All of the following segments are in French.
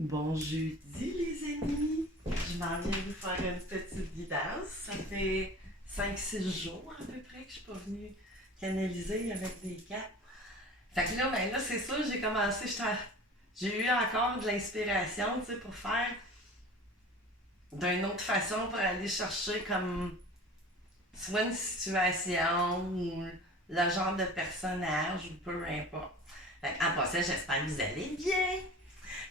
Bon jeudi les amis, je m'en viens vous faire une petite guidance. Ça fait 5-6 jours à peu près que je suis pas venue canaliser avec des cartes. Fait que là, ben là c'est ça, j'ai commencé, j'ai eu encore de l'inspiration, tu sais, pour faire d'une autre façon pour aller chercher comme soit une situation ou le genre de personnage ou peu importe. Fait en passant, j'espère que vous allez bien.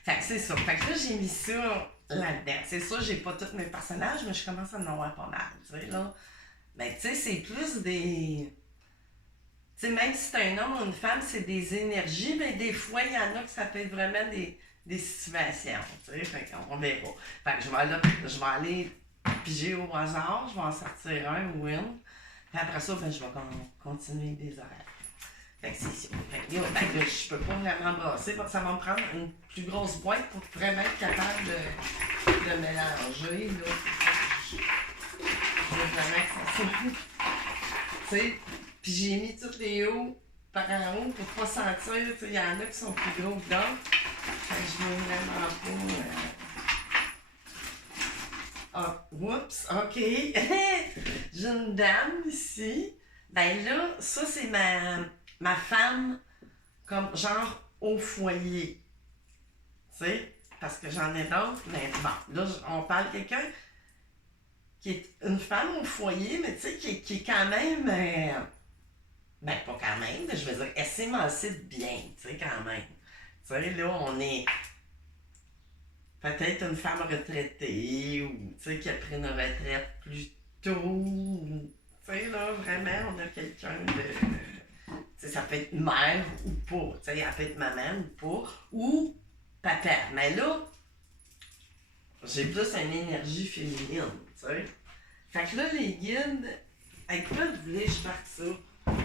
Fait que c'est ça. Fait que là, j'ai mis ça là-dedans. C'est ça, j'ai pas tous mes personnages, mais je commence à en avoir pas mal, tu sais, là. Mais tu sais, c'est plus des... Tu sais, même si c'est un homme ou une femme, c'est des énergies, mais des fois, il y en a que ça peut être vraiment des situations, tu sais. Fait qu'on verra. Fait que je vais aller piger au hasard, je vais en sortir un ou une. Puis après ça, ben, je vais continuer des horaires. Fait que c'est ça. Fait que là, je peux pas vraiment brasser. Ça va me prendre une plus grosse boîte pour vraiment être capable de mélanger. Là. Je veux vraiment que ça soit. Tu sais, puis j'ai mis toutes les hauts par en haut pour pas sentir. Il y en a qui sont plus gros que d'autres. Fait que je veux vraiment pas. Ah, oups, ok. J'ai une dame ici. Ben là, ça c'est ma femme comme genre au foyer. Tu sais? Parce que j'en ai d'autres, mais bon, là, on parle de quelqu'un qui est une femme au foyer, mais tu sais, qui est quand même. Ben, pas quand même, mais je veux dire, elle s'émancipe bien, tu sais, quand même. Tu sais, là, on est peut-être une femme retraitée ou, tu sais, qui a pris une retraite plus tôt. Ou, tu sais, là, vraiment, on a quelqu'un de. Tu sais, ça peut être mère ou pas. Tu sais, elle peut être maman ou pas. Ou papa. Mais là, j'ai plus une énergie féminine, tu sais. Fait que là, les guides, avec quoi vous voulez que je parte ça?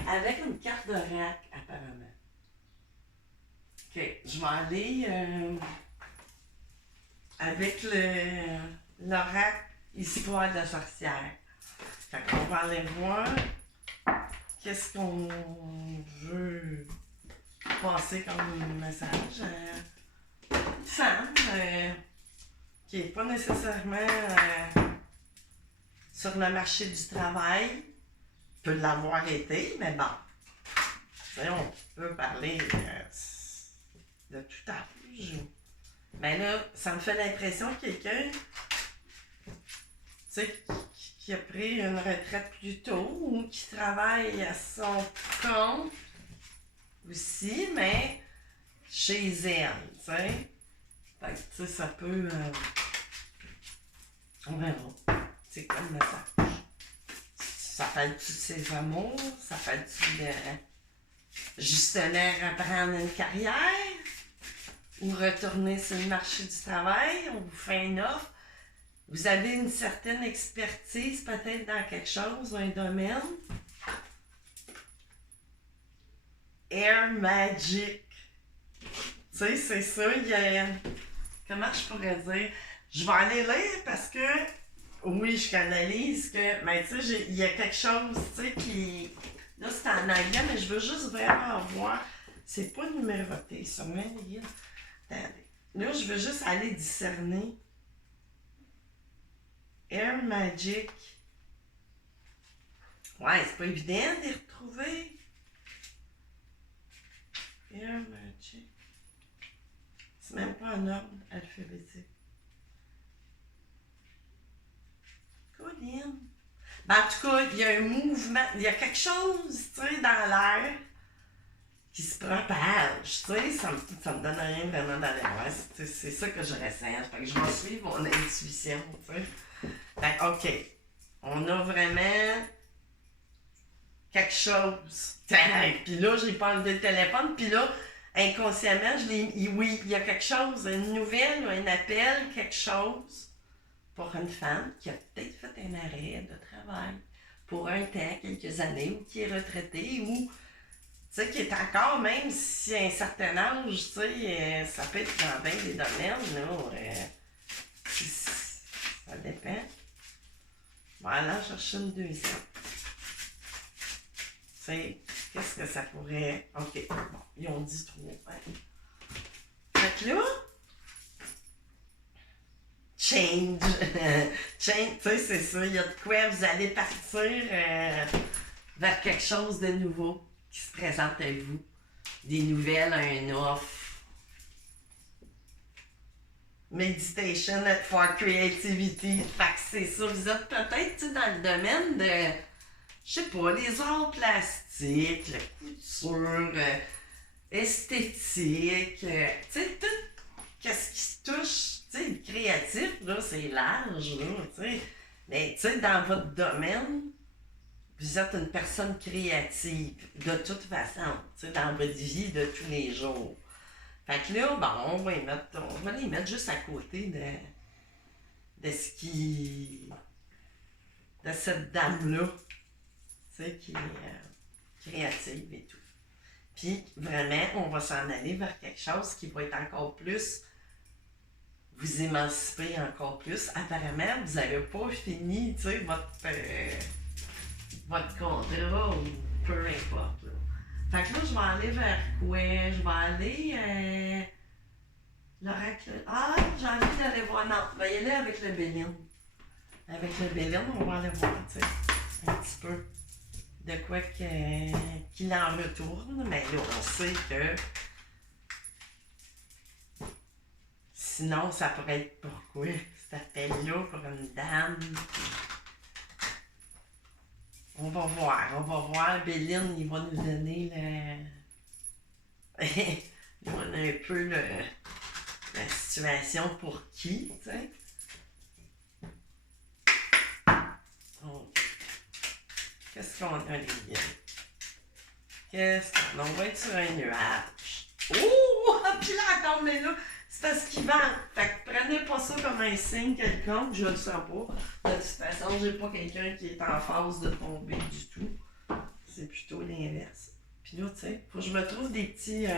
Avec une carte de rack, apparemment. Ok, je vais aller avec l'oracle Histoire de sorcière. Fait qu'on va aller voir qu'est-ce qu'on veut passer comme message à une femme qui n'est pas nécessairement sur le marché du travail. Peut l'avoir été, mais bon. On peut parler de tout âge. Mais là, ça me fait l'impression que quelqu'un, tu sais, qui a pris une retraite plus tôt ou qui travaille à son compte aussi, mais chez elle, tu sais. Fait que, tu sais, ça peut... on verra. C'est comme le message. Ça fait-tu de ses amours? Ça fait-tu de... justement reprendre une carrière? Ou retourner sur le marché du travail? On vous fait une offre? Vous avez une certaine expertise peut-être dans quelque chose, un domaine? Air Magic. Tu sais, c'est ça, il y a... Comment je pourrais dire? Je vais aller lire parce que, oui, je canalise que, mais tu sais, il y a quelque chose, tu sais, qui... Là, c'est en anglais, mais je veux juste vraiment voir. C'est pas numéroté, ça, mais attendez. Là, je veux juste aller discerner. Air Magic. Ouais, c'est pas évident de les retrouver. Air Magic. C'est même pas en ordre alphabétique. Colin. Ben, en tout cas, il y a un mouvement, il y a quelque chose, tu sais, dans l'air qui se propage, tu sais, ça me donne rien vraiment d'aller voir. C'est ça que je ressens. Fait que je vais suivre mon intuition, tu sais. Fait que, OK. On a vraiment quelque chose. Puis là, j'ai pas enlevé le téléphone, puis là, inconsciemment, oui, il y a quelque chose, une nouvelle ou un appel, quelque chose pour une femme qui a peut-être fait un arrêt de travail pour un temps, quelques années, ou qui est retraitée, ou tu sais, qui est encore, même si à un certain âge, tu sais, ça peut être dans bien des domaines, là, ça dépend. On va aller chercher une deuxième. Tu sais, qu'est-ce que ça pourrait... OK, bon, ils ont dit 3. Hein? Fait que là, change. Change, tu sais, c'est ça. Il y a de quoi vous allez partir vers quelque chose de nouveau qui se présente à vous. Des nouvelles, un offre. Meditation for creativity. Fait que c'est ça. Vous êtes peut-être tu sais, dans le domaine de, je sais pas, les arts plastiques, la couture, esthétique, tu sais, tout qu'est-ce qui se touche, tu sais, le créatif, là, c'est large, là, tu sais. Mais, tu sais, dans votre domaine, vous êtes une personne créative, de toute façon, tu sais, dans votre vie de tous les jours. Fait que là, bon, on va les mettre juste à côté de ce qui... de cette dame-là, tu sais, qui est créative et tout. Puis, vraiment, on va s'en aller vers quelque chose qui va être encore plus... vous émanciper encore plus. Apparemment, vous n'avez pas fini, tu sais, votre contrat ou peu importe, là. Fait que là, je vais aller vers quoi? Je vais aller... l'oracle... Ah, j'ai envie d'aller voir... Non, je vais y aller avec le Béline. Avec le Béline, on va aller voir, tu sais, un petit peu de quoi qu'il en retourne. Mais là, on sait que... Sinon, ça pourrait être pourquoi cet appel-là pour une dame. On va voir. Béline, il va nous donner il va donner un peu la situation pour qui, tu sais. Donc, qu'est-ce qu'on a, les gars? On va être sur un nuage. Oh! Puis là, attends, mais là... C'est parce qu'il vend. Fait que prenez pas ça comme un signe quelconque, je le sens pas. De toute façon, j'ai pas quelqu'un qui est en phase de tomber du tout. C'est plutôt l'inverse. Puis là, tu sais, faut que je me trouve des petits...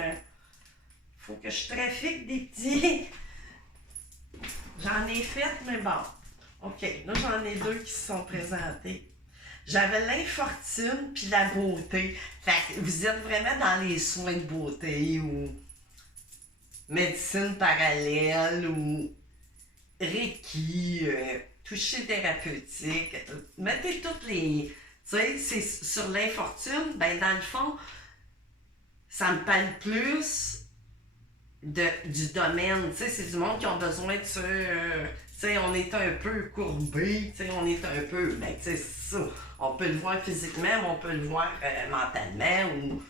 faut que je trafique des petits... J'en ai fait, mais bon. OK, là, j'en ai deux qui se sont présentés. J'avais l'infortune puis la beauté. Fait que vous êtes vraiment dans les soins de beauté ou... médecine parallèle ou Reiki, toucher thérapeutique, mettez toutes les... Tu sais, c'est sur l'infortune, ben dans le fond, ça me parle plus du domaine. Tu sais, c'est du monde qui ont besoin de ça. Tu sais, on est un peu courbé, tu sais, on est un peu... Ben, tu sais, c'est ça. On peut le voir physiquement, mais on peut le voir mentalement ou...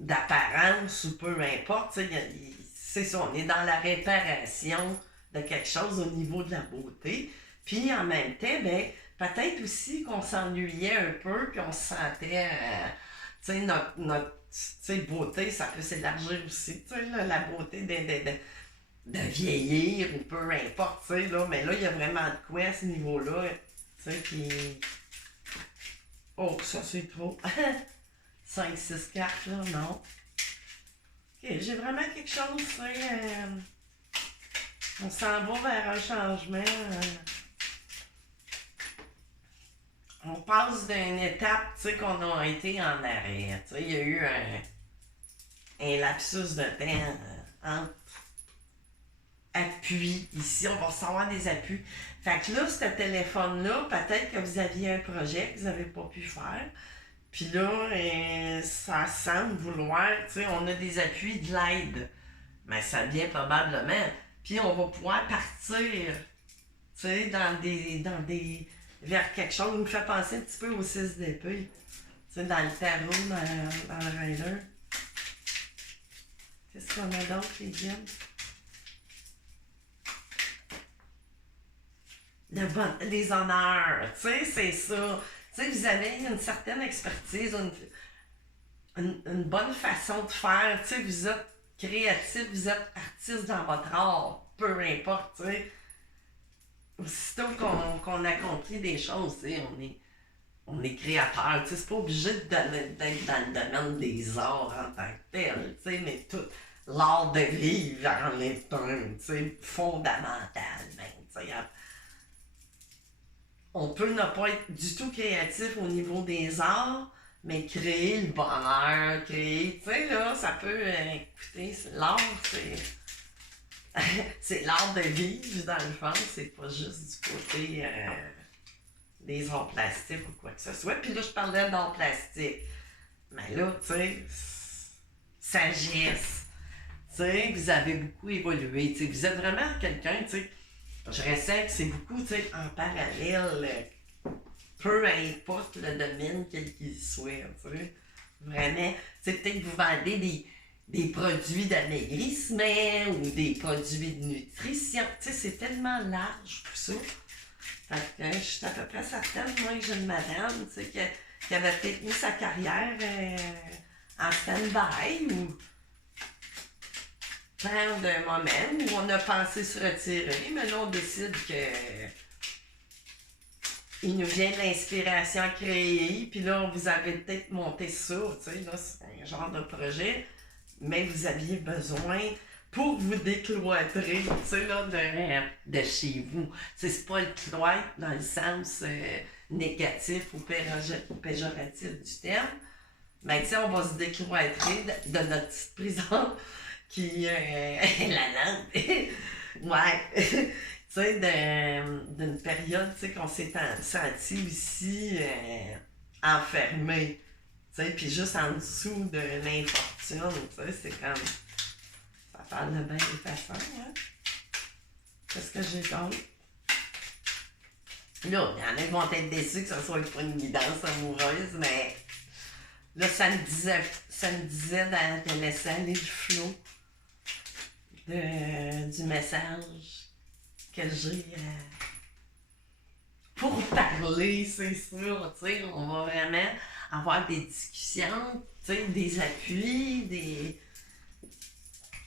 d'apparence ou peu importe, c'est ça, on est dans la réparation de quelque chose au niveau de la beauté. Puis en même temps, ben, peut-être aussi qu'on s'ennuyait un peu, puis on se sentait, tu sais, notre beauté, ça peut s'élargir aussi, tu sais, la beauté de vieillir ou peu importe, tu sais, là, mais là, il y a vraiment de quoi à ce niveau-là, tu sais, qui... Oh, ça c'est trop... 5-6 cartes, là, non. Ok, j'ai vraiment quelque chose, on s'en va vers un changement. On passe d'une étape, tu sais, qu'on a été en arrêt. Tu sais, il y a eu un lapsus de temps entre appuis. Ici, on va recevoir des appuis. Fait que là, ce téléphone-là, peut-être que vous aviez un projet que vous n'avez pas pu faire. Puis là, ça semble vouloir, tu sais, on a des appuis de l'aide. Mais ça vient probablement. Puis on va pouvoir partir, tu sais, dans des, vers quelque chose. Il me fait penser un petit peu au 6 d'épée. Tu sais, dans le tarot, dans le Rider. Qu'est-ce qu'on a d'autre, les gars? Les honneurs, tu sais, c'est ça. Tu sais, vous avez une certaine expertise, une bonne façon de faire. Tu sais, vous êtes créatif, vous êtes artiste dans votre art, peu importe, tu sais. Aussitôt qu'on accomplit des choses, tu sais, on est créateur. Tu sais, c'est pas obligé d'être dans le domaine des arts en tant que tel, tu sais, mais tout. L'art de vivre en est un, tu sais, fondamental, même, tu sais. On peut ne pas être du tout créatif au niveau des arts, mais créer le bonheur, créer, tu sais, là, ça peut, écoutez, l'art, c'est l'art de vivre, dans le fond, c'est pas juste du côté des arts plastiques ou quoi que ce soit. Puis là, je parlais d'arts plastiques. Mais là, tu sais, sagesse. Tu sais, vous avez beaucoup évolué. Tu sais, vous êtes vraiment quelqu'un, tu sais, je ressens que c'est beaucoup, tu sais, en parallèle, peu importe le domaine quel qu'il soit, tu sais. Vraiment, tu sais, peut-être que vous vendez des produits d'amaigrissement ou des produits de nutrition. Tu sais, c'est tellement large tout ça. Fait que je suis à peu près certaine, moi, que j'ai une madame, tu sais, qui avait peut-être mis sa carrière en stand-by ou prendre un moment où on a pensé se retirer, mais là, on décide que il nous vient de l'inspiration à créer, puis là, vous avez peut-être monté ça, tu sais, là, c'est un genre de projet, mais vous aviez besoin pour vous décloîtrer, tu sais, là, de chez vous. C'est pas le cloître dans le sens négatif ou péjoratif du terme, mais tu sais, on va se décloîtrer de notre petite prison qui est la langue. Ouais. Tu sais, d'une période, tu sais, qu'on s'est senti aussi enfermé. Tu sais, puis juste en dessous de l'infortune, tu sais, c'est comme. Ça parle de bien des façons, hein. Qu'est-ce que j'ai d'autre? Là, il y en a qui vont être déçus que ce soit pas une guidance amoureuse, mais là, ça me disait de laisser aller le flot du message que j'ai pour parler, c'est sûr, tu sais, on va vraiment avoir des discussions, tu sais, des appuis, tu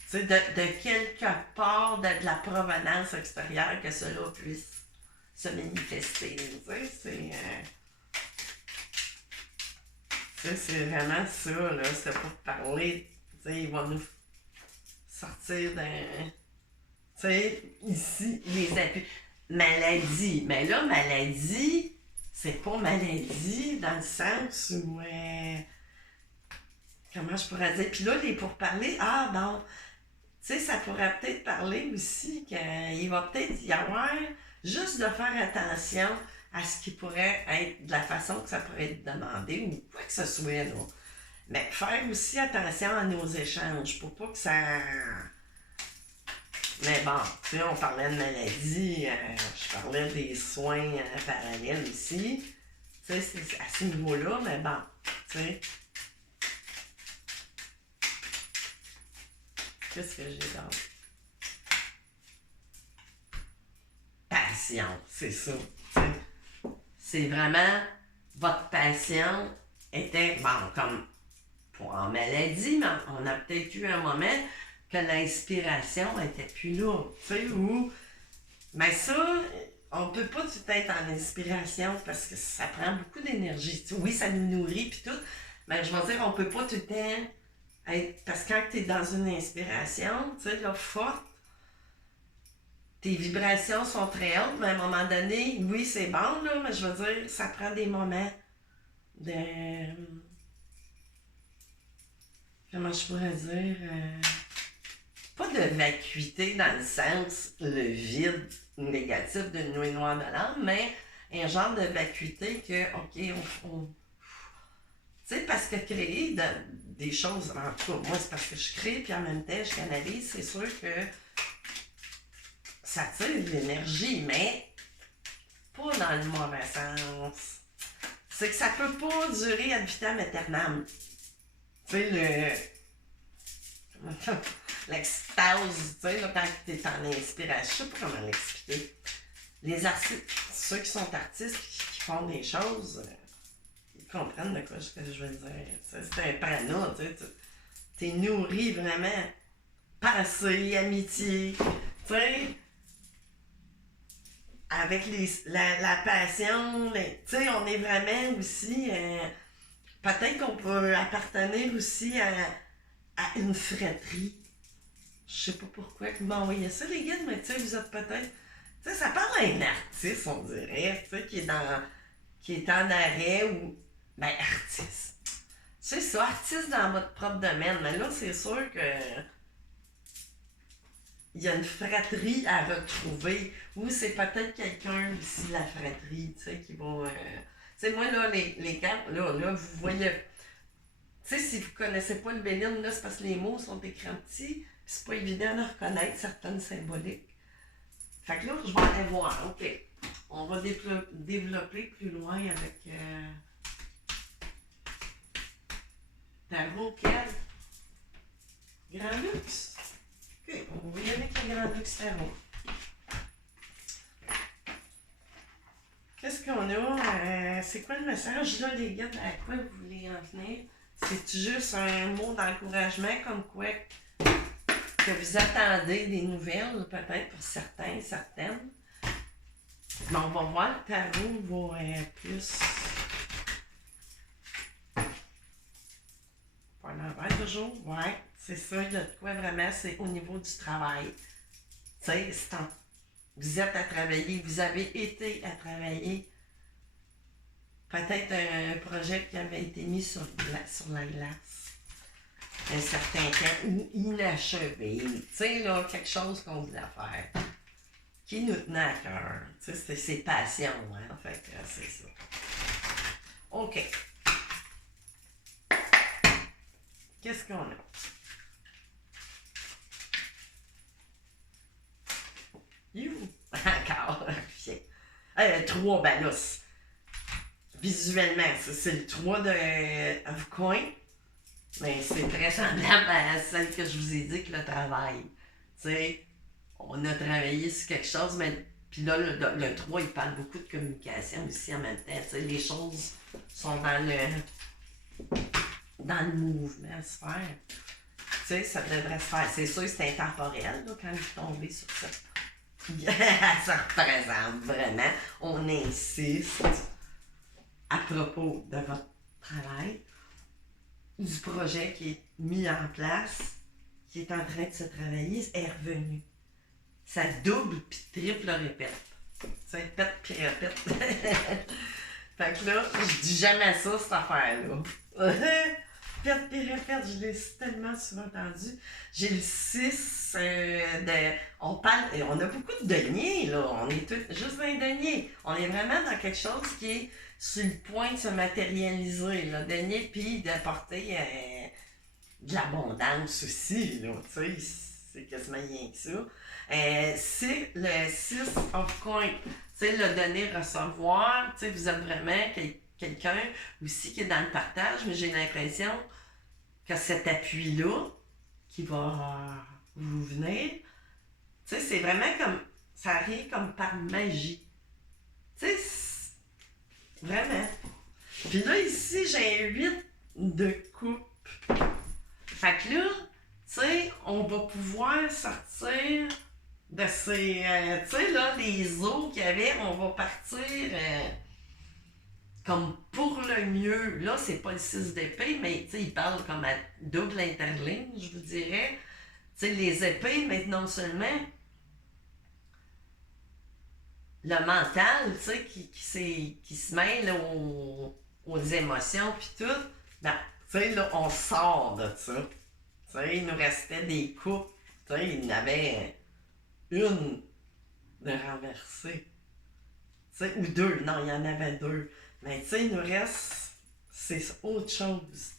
sais, de quelque part, de la provenance extérieure que cela puisse se manifester, tu sais, c'est vraiment ça, là, c'est pour parler, tu sais, il va nous sortir d'un, tu sais, ici, les appuis. Maladie. Mais là, maladie, c'est pas maladie dans le sens où. Comment je pourrais dire? Puis là, les pourparlers, ah bon, tu sais, ça pourrait peut-être parler aussi qu'il va peut-être y avoir juste de faire attention à ce qui pourrait être de la façon que ça pourrait être demandé ou quoi que ce soit, là. Mais faire aussi attention à nos échanges pour pas que ça. Mais bon, tu sais, on parlait de maladie, je parlais des soins parallèles aussi. Tu sais, c'est à ce niveau-là, mais bon, tu sais. Qu'est-ce que j'ai d'autre? Passion, c'est ça. Tu sais. C'est vraiment, votre passion était, bon, comme pour en maladie, mais on a peut-être eu un moment que l'inspiration était plus là, tu sais, ou. Mais ça, on peut pas tout être en inspiration parce que ça prend beaucoup d'énergie. Oui, ça nous nourrit puis tout, mais je veux dire, on peut pas tout le temps être. Parce que quand tu es dans une inspiration, tu sais, là, forte, tes vibrations sont très hautes, mais à un moment donné, oui, c'est bon, là, mais je veux dire, ça prend des moments de. Comment je pourrais dire? Pas de vacuité dans le sens le vide négatif d'une nuit noire de l'âme, mais un genre de vacuité que, ok, tu sais, parce que créer des choses, en tout cas, moi, c'est parce que je crée, puis en même temps, je canalise, c'est sûr que ça tire de l'énergie, mais pas dans le mauvais sens. C'est que ça peut pas durer ad vitam aeternam. Tu sais, l'extase, tu sais, quand tu es en inspiration, je sais pas comment l'expliquer. Les artistes, ceux qui sont artistes, qui font des choses, ils comprennent de quoi ce que je veux dire. C'est un panneau, tu sais, t'es nourri vraiment, passé, amitié, tu sais, avec la passion, tu sais, on est vraiment aussi, peut-être qu'on peut appartenir aussi à une fratrie. Je sais pas pourquoi vous m'envoyez ça, les gars, mais tu sais, vous êtes peut-être. Tu sais, ça parle à un artiste, on dirait, tu sais, qui est en arrêt ou. Ben, artiste. C'est ça, artiste dans votre propre domaine. Mais là, c'est sûr que. il y a une fratrie à retrouver, ou c'est peut-être quelqu'un aussi, la fratrie, tu sais, qui va... tu sais, moi, là, les cartes, là, vous voyez... Tu sais, si vous ne connaissez pas le Béline, là, c'est parce que les mots sont écrits en petit, puis c'est pas évident de reconnaître certaines symboliques. Fait que là, je vais aller voir, OK. On va développer plus loin avec... Tarot, quel? Grand Luxe? OK, on va y aller avec le Grand Luxe Tarot. Qu'est-ce qu'on a? C'est quoi le message, là, les gars? À quoi vous voulez en venir? C'est juste un mot d'encouragement, comme quoi que vous attendez des nouvelles, peut-être pour certains, certaines. Mais on va voir, le tarot va plus... Pas l'envers toujours, ouais, c'est ça, il y a de quoi vraiment, c'est au niveau du travail. Tu sais, vous êtes à travailler, vous avez été à travailler. Peut-être un projet qui avait été mis sur la glace un certain temps ou inachevé. Tu sais, là, quelque chose qu'on voulait faire qui nous tenait à cœur. Tu sais, c'était ses passions, hein. Fait que c'est ça. OK. Qu'est-ce qu'on a? You! Encore! 3, ben là, visuellement, c'est le 3 of coin, mais c'est très semblable à celle que je vous ai dit que le travail. Tu sais, on a travaillé sur quelque chose, mais puis là, le 3, il parle beaucoup de communication aussi en même temps. Tu sais, les choses sont dans le mouvement à se faire. Tu sais, ça devrait se faire. C'est sûr que c'est intemporel là, quand vous tombez sur ça. Ça représente vraiment. On insiste à propos de votre travail, du projet qui est mis en place, qui est en train de se travailler, est revenu. Ça double puis triple répète. Ça répète puis répète. Fait que là, je dis jamais ça, cette affaire-là. Répète puis répète, je l'ai tellement souvent entendu. J'ai le 6 on parle, on a beaucoup de deniers, là. On est juste un denier. On est vraiment dans quelque chose qui est sur le point de se matérialiser, là. Denier puis d'apporter de l'abondance aussi, là. Tu sais, c'est quasiment rien que ça. C'est le 6 of coin. Tu sais, le donner-recevoir. Tu sais, vous êtes vraiment quelqu'un aussi qui est dans le partage, mais j'ai l'impression que cet appui-là qui va vous venir, tu sais, c'est vraiment comme, ça arrive comme par magie. Tu sais, vraiment. Puis là, ici, j'ai un 8 de coupe. Fait que là, tu sais, on va pouvoir sortir de ces, tu sais, là, les os qu'il y avait, on va partir comme pour le mieux. Là, c'est pas le 6 d'épée, mais tu sais, il parle comme à double interligne, je vous dirais. Tu sais, les épées, mais non seulement le mental, tu sais, qui se mêle aux émotions puis tout, ben, tu sais, là, on sort de ça. Tu sais, il nous restait des coupes. Tu sais, il y en avait une de renversée. Tu sais, ou deux. Non, il y en avait deux. Mais tu sais, il nous reste, c'est autre chose.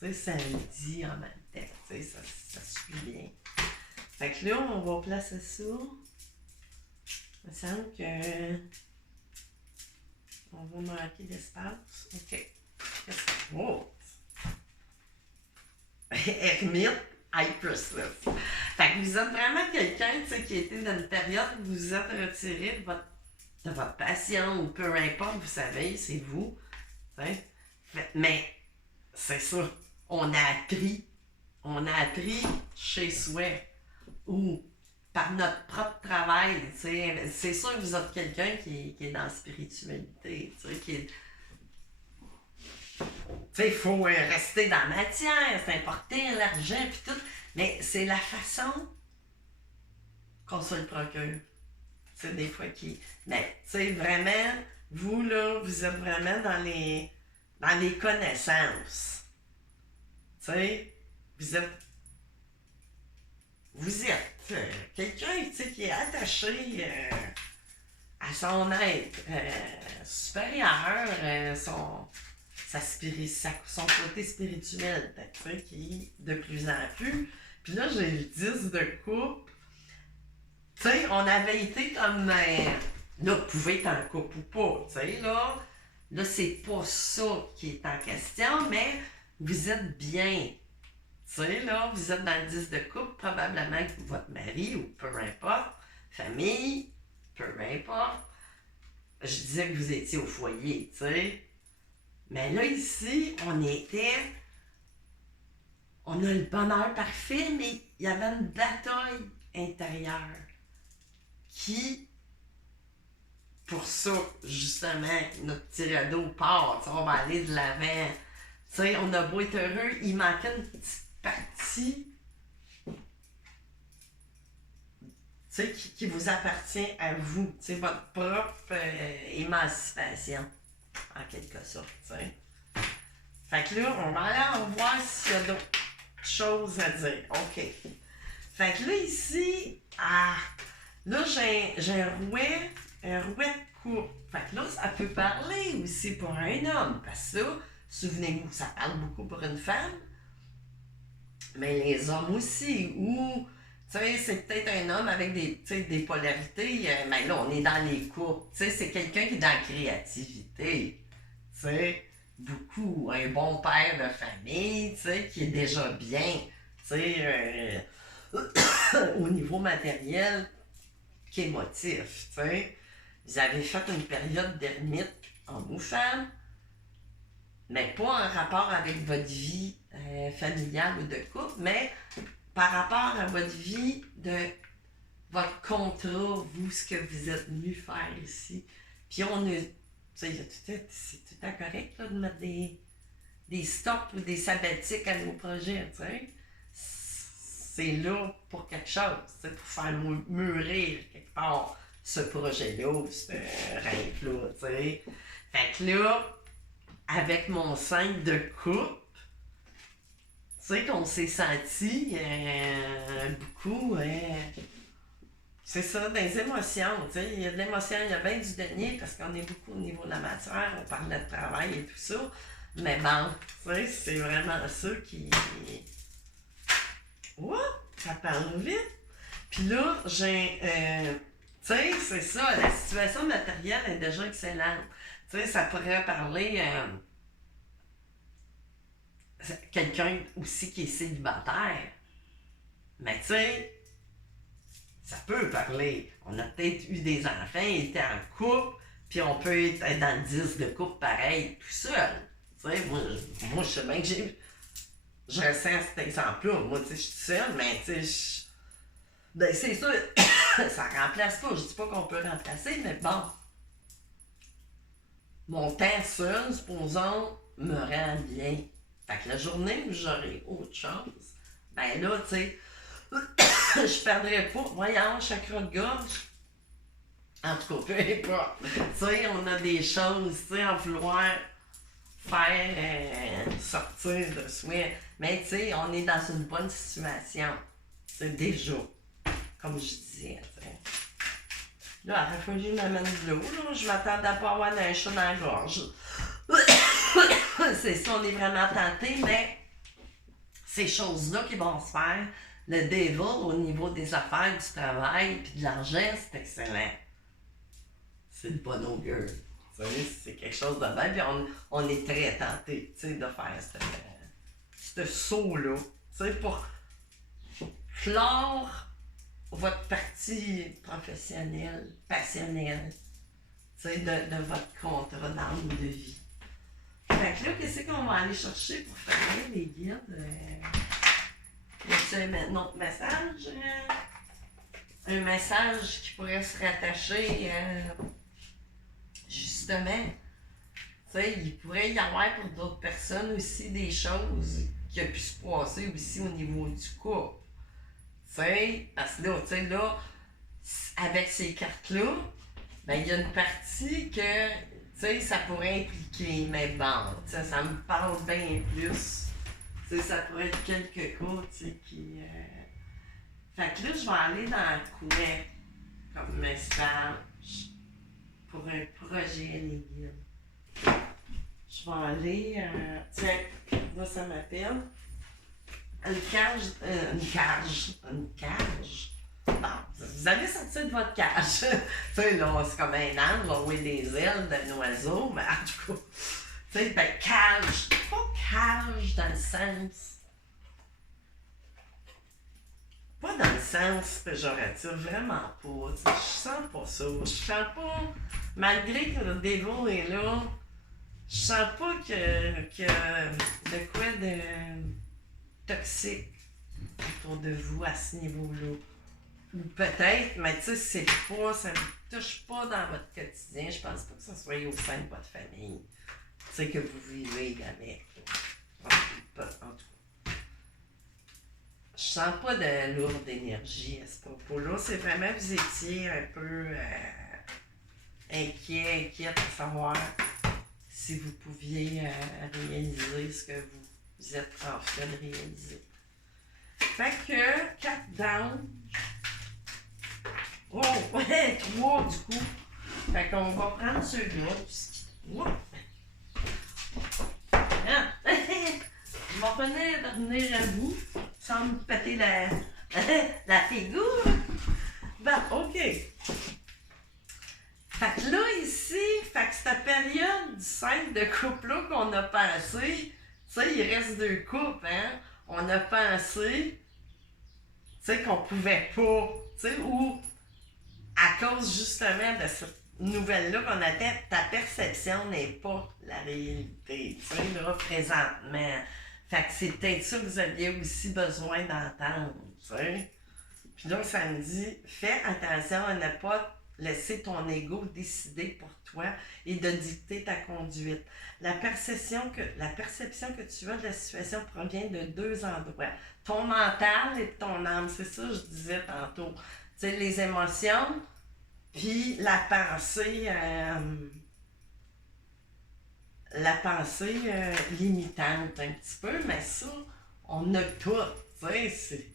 Tu sais, ça me dit en même temps. Tu sais, ça suit bien. Fait que là, on va placer ça. Il me semble que on va manquer d'espace. OK. Oh! Ermite, Hyperslip. Fait que vous êtes vraiment quelqu'un qui a été dans une période où vous vous êtes retiré de votre passion ou peu importe, vous savez, c'est vous. T'sais. Mais c'est ça. On a appris chez soi ou par notre propre travail. T'sais. C'est sûr que vous êtes quelqu'un qui est dans la spiritualité, qui est. Tu sais, il faut rester dans la matière, c'est important, l'argent, puis tout. Mais c'est la façon qu'on se le procure. C'est des fois qui. Mais, tu sais, vraiment, vous, là, vous êtes vraiment dans les connaissances. Tu sais, vous êtes vous êtes quelqu'un, tu sais, qui est attaché à son être supérieur, son côté spirituel, tu sais, qui est de plus en plus. Puis là, j'ai le 10 de couple. Tu sais, on avait été comme... là, vous pouvez être en couple ou pas, tu sais, là. Là, c'est pas ça qui est en question, mais vous êtes bien. Tu sais, là, vous êtes dans le 10 de couple, probablement que votre mari, ou peu importe, famille, peu importe. Je disais que vous étiez au foyer, tu sais. Mais là, ici, on a le bonheur parfait, mais il y avait une bataille intérieure qui, pour ça, justement, notre petit radeau part, on va aller de l'avant. Tu sais, on a beau être heureux, il manquait une petite partie, tu sais, qui vous appartient à vous, tu sais, votre propre émancipation, en quelque sorte, tu sais. Fait que là, on va aller en voir s'il y a d'autres choses à dire. OK. Fait que là, ici, là, j'ai un rouet de coupe. Fait que là, ça peut parler aussi pour un homme. Parce que là, souvenez-vous, ça parle beaucoup pour une femme. Mais les hommes aussi. Ou, tu sais, c'est peut-être un homme avec des polarités. Mais là, on est dans les couples. Tu sais, c'est quelqu'un qui est dans la créativité. Tu sais, beaucoup. Un bon père de famille, tu sais, qui est déjà bien. Tu sais, au niveau matériel qu'émotif, tu sais. Vous avez fait une période d'ermite en ou femme, mais pas en rapport avec votre vie familiale ou de couple, mais par rapport à votre vie de votre contrat, vous, ce que vous êtes venu faire ici. Puis on a, tu sais, c'est tout à correct là, de mettre des stops ou des sabbatiques à nos projets, tu sais. C'est là pour quelque chose, c'est pour faire mûrir quelque part ce projet-là, ce rêve-là, tu sais. Fait que là, avec mon 5 de coupe, tu sais qu'on s'est senti beaucoup, c'est ça, des émotions, tu sais. Il y a de l'émotion, il y a bien du denier parce qu'on est beaucoup au niveau de la matière, on parlait de travail et tout ça. Mais bon, tu sais, c'est vraiment ça qui... Ouah, ça parle vite. Puis là, j'ai... tu sais, c'est ça, la situation matérielle est déjà excellente. Tu sais, ça pourrait parler quelqu'un aussi qui est célibataire. Mais tu sais, ça peut parler. On a peut-être eu des enfants, ils étaient en couple, puis on peut être dans le 10 de couple pareil, tout seul. Tu sais, moi je sais bien que je ressens cet exemple-là. Moi, tu sais, je suis seule, mais tu sais, ben, c'est ça, ça remplace pas. Je dis pas qu'on peut remplacer, mais bon. Mon temps seul, supposons, me rend bien. Fait que la journée où j'aurai autre chose, ben là, tu sais, je perdrai pas. Voyons, chakra de gorge. En tout cas, peu importe. Tu sais, on a des choses, tu sais, à vouloir faire sortir de soi. Mais tu sais, on est dans une bonne situation. C'est déjà, comme je disais, tu sais. Là, il aurait fallu que je m'amène de l'eau, là. Je m'attendais à pas avoir un chat dans la gorge. C'est ça, on est vraiment tenté, mais ces choses-là qui vont se faire, le devil au niveau des affaires, du travail et de l'argent, c'est excellent. C'est le bon augure. C'est quelque chose de bien, puis on est très tenté de faire ce saut-là, pour clore votre partie professionnelle, passionnelle, de votre contrat d'âme de vie. Fait que là, qu'est-ce qu'on va aller chercher pour faire les guides? Y a-t-il un autre message? Un message qui pourrait se rattacher, justement. Tu sais, il pourrait y avoir pour d'autres personnes aussi des choses qui ont pu se passer aussi au niveau du couple. Tu sais, parce que là, tu sais, là, avec ces cartes-là, ben, il y a une partie que, tu sais, ça pourrait impliquer, mais bon, ça me parle bien plus. Tu sais, ça pourrait être quelques cas, tu sais, qui... Fait que là, je vais aller dans le coin comme message pour un projet légumes. Je vais aller, tiens, là, ça m'appelle. Une cage. Bon, vous allez sortir de votre cage. Tu sais, là, c'est comme un âne, là, oui, des ailes d'un oiseau, mais en tout cas, tu sais, ben, cage. Pas cage dans le sens. Pas dans le sens péjoratif, vraiment pas. Tu sais, je sens pas ça. Je sens pas, malgré que le dévot est là, je sens pas que de quoi de toxique autour de vous à ce niveau-là. Ou peut-être, mais tu sais, c'est pas, ça ne touche pas dans votre quotidien. Je pense pas que ça soit au sein de votre famille. Tu sais, que vous vivez avec. En tout cas. Je sens pas de lourde énergie à ce propos-là. C'est vraiment, vous étiez un peu inquiète à savoir si vous pouviez réaliser ce que vous êtes en train de réaliser. Fait que 4 down. Oh, ouais, 3 du coup. Fait qu'on va prendre ceux-là. Hein? Je vais revenir à vous sans me péter la figure. Bon, OK. Fait que là, ici, fait que cette période du 5 de couple-là qu'on a passé, tu sais, il reste 2 couples, hein? On a pensé, tu sais, qu'on pouvait pas, tu sais, ou à cause justement de cette nouvelle-là qu'on attend, ta perception n'est pas la réalité, tu sais, là, présentement. Fait que c'est peut-être ça que vous aviez aussi besoin d'entendre, tu sais. Puis là, ça me dit, fais attention à ne pas laisser ton ego décider pour toi et de dicter ta conduite. La perception que tu as de la situation provient de 2 endroits. Ton mental et ton âme, c'est ça que je disais tantôt. Tu sais, les émotions, puis la pensée limitante un petit peu, mais ça, on a tout, tu sais, c'est...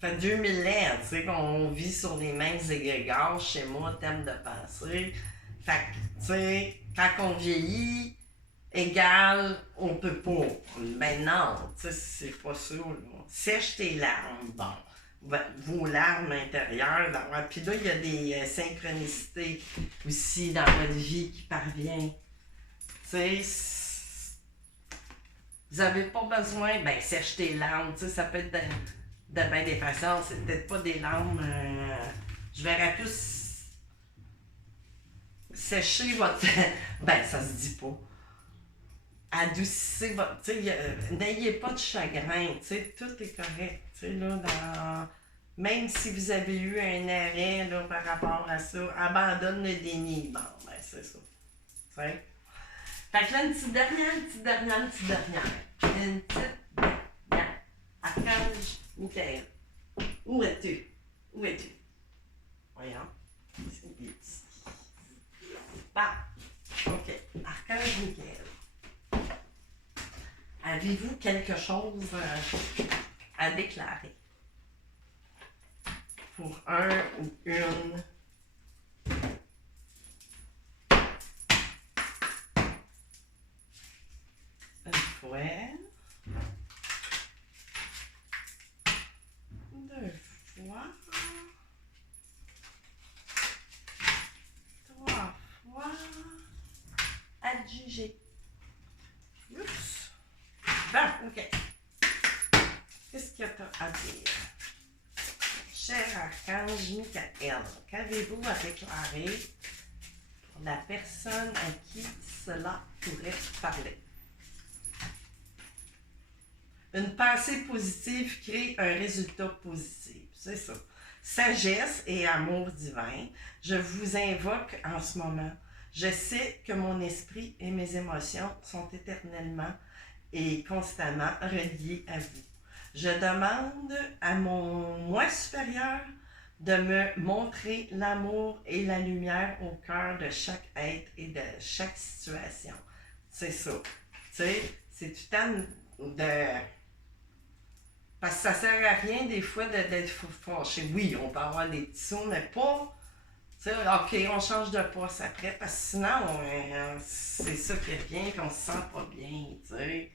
Ça fait 2000 ans, tu sais, qu'on vit sur les mêmes égrégores, chez moi, thème de pensée. Fait que, tu sais, quand on vieillit, égal, on peut pas. Ben non, tu sais, c'est pas ça, là. Sèche tes larmes, bon. Vos larmes intérieures. Puis là, il y a des synchronicités aussi dans votre vie qui parviennent. Tu sais, vous n'avez pas besoin, ben, sèche tes larmes, tu sais, ça peut être de bien des façons, c'est peut-être pas des larmes, je verrais plus sécher votre, ben, ça se dit pas. Adoucissez votre, tu sais, n'ayez pas de chagrin, tu sais, tout est correct, tu sais, là, même si vous avez eu un arrêt, là, par rapport à ça, abandonne le déni, bon, ben, c'est ça, tu sais. Fait que là, une petite dernière. Une petite dernière. Archange Michael. Où es-tu? Voyons. C'est bien ici. Bah. OK. Archange Michael. Avez-vous quelque chose à déclarer? Pour un ou une? Une fois. 2 fois. 3 fois. Adjugé. Oups. Bon, OK. Qu'est-ce que tu as à dire? Cher Archange Michael, qu'avez-vous à déclarer pour la personne à qui cela pourrait parler? Une pensée positive crée un résultat positif, c'est ça. Sagesse et amour divin, je vous invoque en ce moment. Je sais que mon esprit et mes émotions sont éternellement et constamment reliés à vous. Je demande à mon moi supérieur de me montrer l'amour et la lumière au cœur de chaque être et de chaque situation. C'est ça. Tu sais, c'est tout le temps de Parce que ça sert à rien des fois d'être fâché. Oui, on peut avoir des petits sauts, mais pas. Tu sais, OK, on change de poste après, parce que sinon, c'est ça qui revient, puis on se sent pas bien, tu sais.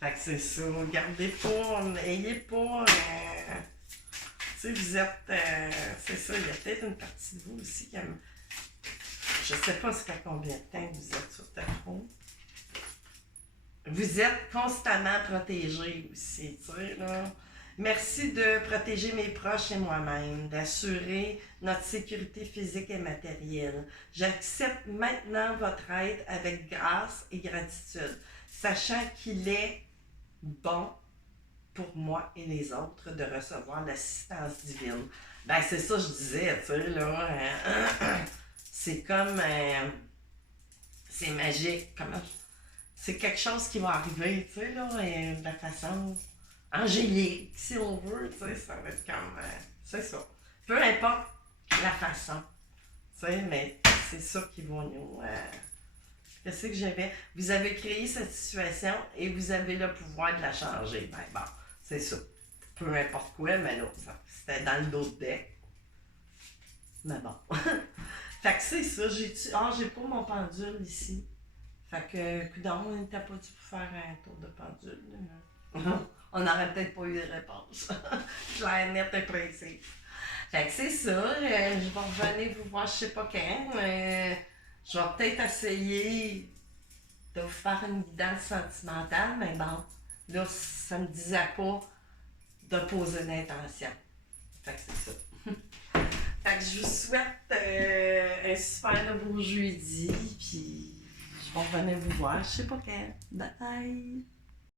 Fait que c'est ça, gardez pas, n'ayez pas. Tu sais, vous êtes. C'est ça, il y a peut-être une partie de vous aussi qui aime. Je sais pas jusqu'à combien de temps vous êtes sur ta roue. Vous êtes constamment protégé aussi, tu sais, là. Merci de protéger mes proches et moi-même, d'assurer notre sécurité physique et matérielle. J'accepte maintenant votre aide avec grâce et gratitude, sachant qu'il est bon pour moi et les autres de recevoir l'assistance divine. Ben, c'est ça que je disais, tu sais, là. C'est comme. C'est magique. Comment. C'est quelque chose qui va arriver, tu sais, là, de la façon angélique, si on veut, tu sais, ça va être comme. C'est ça. Peu importe la façon, tu sais, mais c'est ça qui va nous. Qu'est-ce que j'avais? Vous avez créé cette situation et vous avez le pouvoir de la changer. Ben bon, c'est ça. Peu importe quoi, mais là, c'était dans le dos de deck. Mais bon. Fait que c'est ça. J'ai pas mon pendule ici. Fait que, coudonc, on n'était pas dû pour faire un tour de pendule. On n'aurait peut-être pas eu de réponse. Claire, nette et précise. Fait que c'est ça. Je vais revenir vous voir, je sais pas quand. Je vais peut-être essayer de vous faire une guidance sentimentale, mais bon, là, ça me disait pas de poser l'intention. Fait que c'est ça. Fait que je vous souhaite un super beau jeudi, puis je vais revenir vous voir, je sais pas quand. Bye!